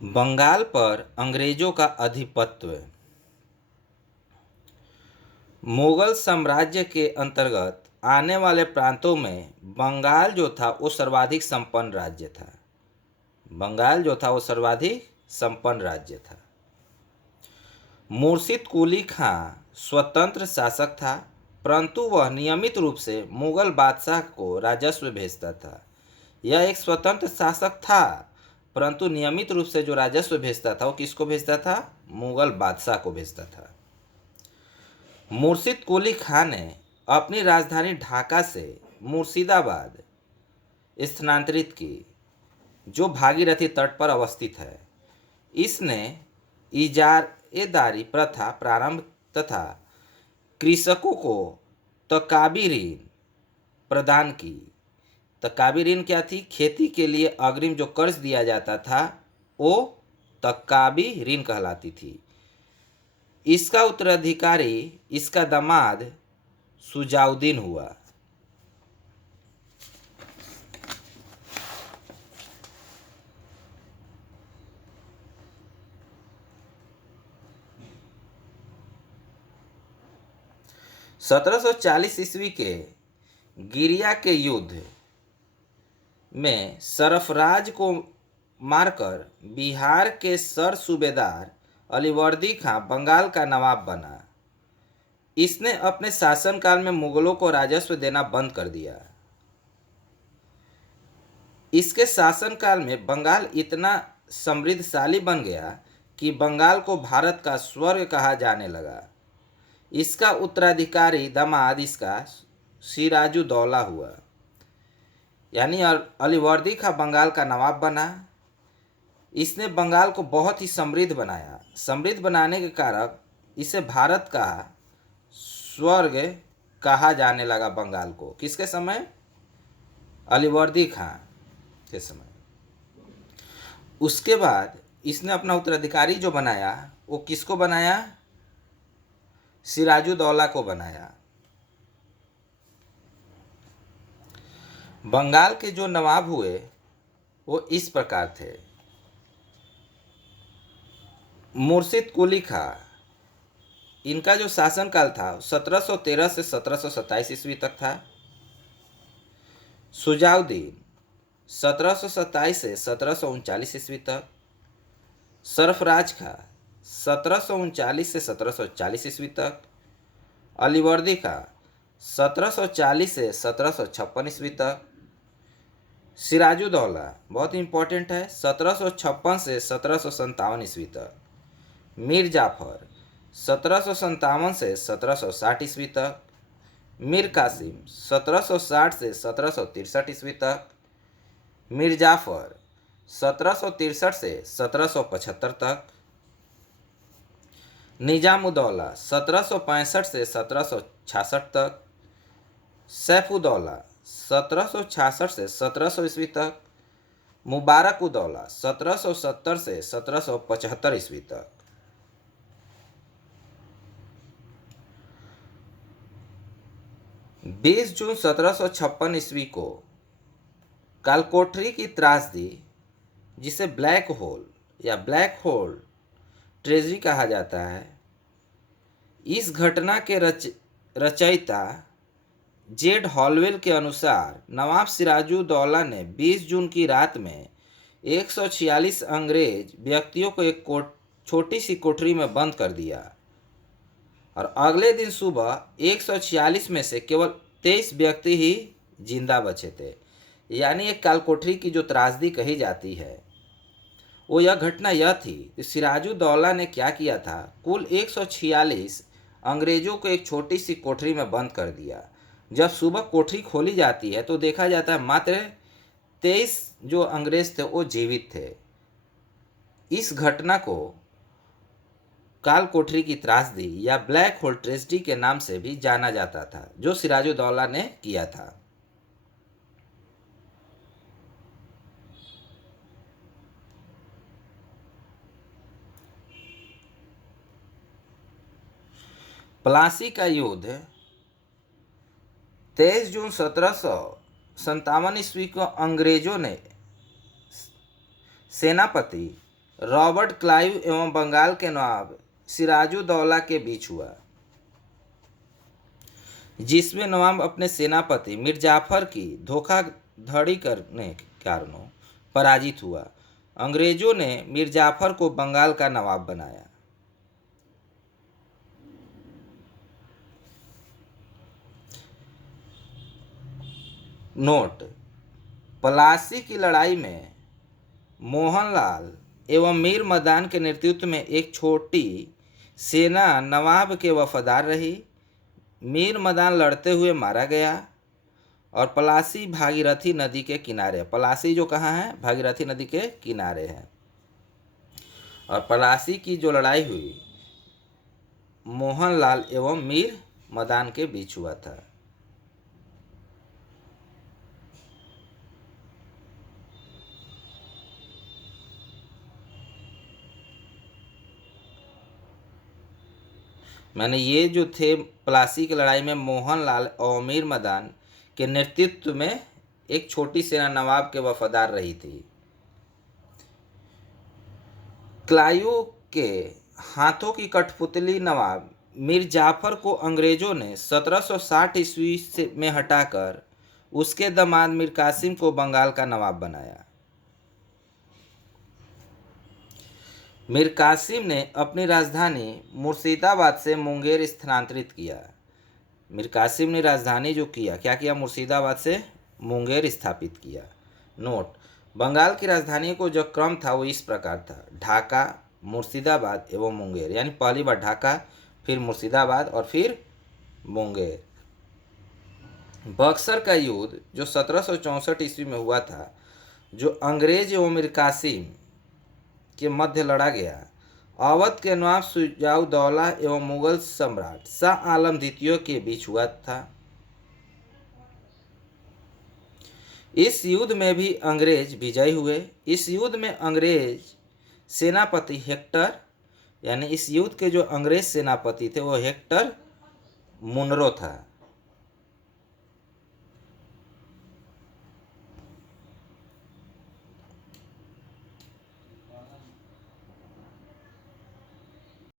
बंगाल पर अंग्रेजों का आधिपत्य। मुगल साम्राज्य के अंतर्गत आने वाले प्रांतों में बंगाल जो था वो सर्वाधिक संपन्न राज्य था। बंगाल जो था वो सर्वाधिक संपन्न राज्य था। मुर्शिद कुली खां स्वतंत्र शासक था, परंतु वह नियमित रूप से मुगल बादशाह को राजस्व भेजता था। यह एक स्वतंत्र शासक था, परंतु नियमित रूप से जो राजस्व भेजता था वो किसको भेजता था? मुगल बादशाह को भेजता था। मुर्शिद कुली खां ने अपनी राजधानी ढाका से मुर्शिदाबाद स्थानांतरित की, जो भागीरथी तट पर अवस्थित है। इसने इजारेदारी प्रथा प्रारंभ तथा कृषकों को तकाबी ऋण प्रदान की। तकाबी ऋण क्या थी? खेती के लिए अग्रिम जो कर्ज दिया जाता था वो तकाबी ऋण कहलाती थी। इसका उत्तराधिकारी इसका दामाद सुजाउद्दीन हुआ। (1740 ईस्वी के गिरिया के युद्ध में सरफराज को मारकर बिहार के सर सूबेदार अलीवर्दी खां बंगाल का नवाब बना। इसने अपने शासनकाल में मुगलों को राजस्व देना बंद कर दिया। इसके शासनकाल में बंगाल इतना समृद्धशाली बन गया कि बंगाल को भारत का स्वर्ग कहा जाने लगा। इसका उत्तराधिकारी दामाद इसका सिराजुद्दौला हुआ, यानी अलीवर्दी खां बंगाल का नवाब बना। इसने बंगाल को बहुत ही समृद्ध बनाया। समृद्ध बनाने के कारण इसे भारत का स्वर्ग कहा जाने लगा बंगाल को। किसके समय? अलीवर्दी खां के समय। उसके बाद इसने अपना उत्तराधिकारी जो बनाया वो किसको बनाया? सिराजुद्दौला को बनाया। बंगाल के जो नवाब हुए वो इस प्रकार थे। मुर्शिद कुली खां, इनका जो शासनकाल था 1713 से 1727 ईस्वी तक था। सुजाउद्दीन 1727 से 1739 ईस्वी तक। सरफराज खां 1739 से 1740 ईस्वी तक। अलीवर्दी खां 1740 से 1756 ईस्वी तक। सिराजुद्दौला बहुत इंपॉर्टेंट है, 1756 से 1757 ईस्वी तक। मीर जाफर 1757 से 1760 ईस्वी तक। मीर कासिम 1760 से 1763 ईस्वी तक। मीर जाफर 1763 से 1775 तक। निजामुद्दौला 1765 से 1766 तक। सैफुद्दौला 1766 से 1700 ईस्वी तक। मुबारकुद्दौला 1770 से 1775 ईस्वी तक। बीस जून 1756 ईस्वी को कालकोठरी की त्रासदी, जिसे ब्लैक होल या ब्लैक होल ट्रेजडी कहा जाता है, इस घटना के रचयिता जेड हॉलवेल के अनुसार नवाब सिराजुद्दौला ने 20 जून की रात में 146 अंग्रेज व्यक्तियों को एक छोटी सी कोठरी में बंद कर दिया और अगले दिन सुबह 146 में से केवल 23 व्यक्ति ही जिंदा बचे थे। यानी एक कालकोठरी की जो त्रासदी कही जाती है वो यह घटना यह थी कि सिराजुद्दौला ने क्या किया था, कुल 146 अंग्रेजों को एक छोटी सी कोठरी में बंद कर दिया। जब सुबह कोठरी खोली जाती है तो देखा जाता है मात्र 23 जो अंग्रेज थे वो जीवित थे। इस घटना को काल कोठरी की त्रासदी या ब्लैक होल ट्रेजडी के नाम से भी जाना जाता था, जो सिराजुद्दौला ने किया था। प्लासी का युद्ध 23 जून 1757 ईस्वी को अंग्रेजों ने सेनापति रॉबर्ट क्लाइव एवं बंगाल के नवाब सिराजुद्दौला के बीच हुआ, जिसमें नवाब अपने सेनापति मीर जाफर की धोखाधड़ी करने के कारणों पराजित हुआ। अंग्रेजों ने मीर जाफर को बंगाल का नवाब बनाया। नोट: प्लासी की लड़ाई में मोहनलाल एवं मीर मदान के नेतृत्व में एक छोटी सेना नवाब के वफादार रही। मीर मदान लड़ते हुए मारा गया और प्लासी भागीरथी नदी के किनारे, प्लासी जो कहाँ है, भागीरथी नदी के किनारे है। और प्लासी की जो लड़ाई हुई मोहनलाल एवं मीर मदान के बीच हुआ था। मैंने ये जो थे प्लासी की लड़ाई में मोहनलाल और मीर मदान के नेतृत्व में एक छोटी सेना नवाब के वफादार रही थी। क्लाइव के हाथों की कठपुतली नवाब मीर जाफर को अंग्रेजों ने 1760 ईस्वी में हटाकर उसके दामाद मीर कासिम को बंगाल का नवाब बनाया। मीर कासिम ने अपनी राजधानी मुर्शिदाबाद से मुंगेर स्थानांतरित किया। मीर कासिम ने राजधानी जो क्या किया, मुर्शिदाबाद से मुंगेर स्थापित किया। नोट: बंगाल की राजधानी को जो क्रम था वो इस प्रकार था: ढाका, मुर्शिदाबाद एवं मुंगेर, यानी पहली बार ढाका, फिर मुर्शिदाबाद और फिर मुंगेर। बक्सर का युद्ध जो 1764 ईस्वी में हुआ था, जो अंग्रेज एवं मीर कासिम के मध्य लड़ा गया, अवध के नवाब सिराजुद्दौला एवं मुगल सम्राट शाह आलम द्वितीय के बीच हुआ था। इस युद्ध में भी अंग्रेज विजयी हुए। इस युद्ध में अंग्रेज सेनापति हेक्टर, यानी इस युद्ध के जो अंग्रेज सेनापति थे वो हेक्टर मुनरो था।